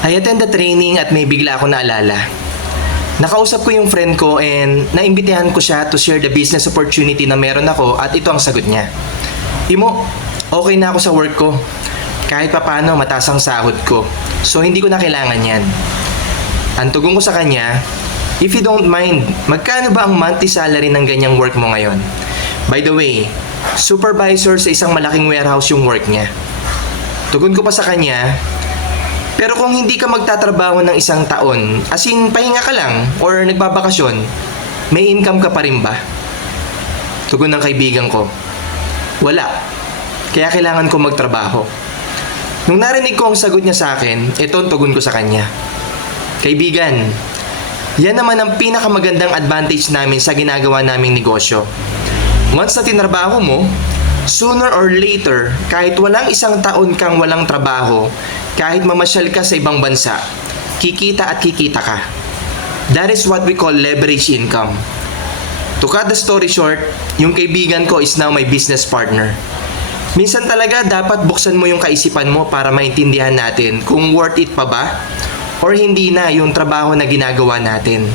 I attend the training at may bigla ako naalala. Nakausap ko yung friend ko and naimbitahan ko siya to share the business opportunity na meron ako at ito ang sagot niya. Imo, okay na ako sa work ko. Kahit papano mataas ang sahod ko. So hindi ko na kailangan yan. Ang tugon ko sa kanya, if you don't mind, magkano ba ang monthly salary ng ganyang work mo ngayon? By the way, supervisor sa isang malaking warehouse yung work niya. Tugon ko pa sa kanya, pero kung hindi ka magtatrabaho ng isang taon, as in pahinga ka lang or nagbabakasyon, may income ka pa rin ba? Tugon ng kaibigan ko, wala. Kaya kailangan ko magtrabaho. Nung narinig ko ang sagot niya sa akin, ito ang tugon ko sa kanya. Kaibigan, yan naman ang pinakamagandang advantage namin sa ginagawa naming negosyo. Once na tinrabaho mo, sooner or later, kahit walang isang taon kang walang trabaho, kahit mamasyal ka sa ibang bansa, kikita at kikita ka. That is what we call leverage income. To cut the story short, yung kaibigan ko is now my business partner. Minsan talaga dapat buksan mo yung kaisipan mo para maintindihan natin kung worth it pa ba or hindi na yung trabaho na ginagawa natin.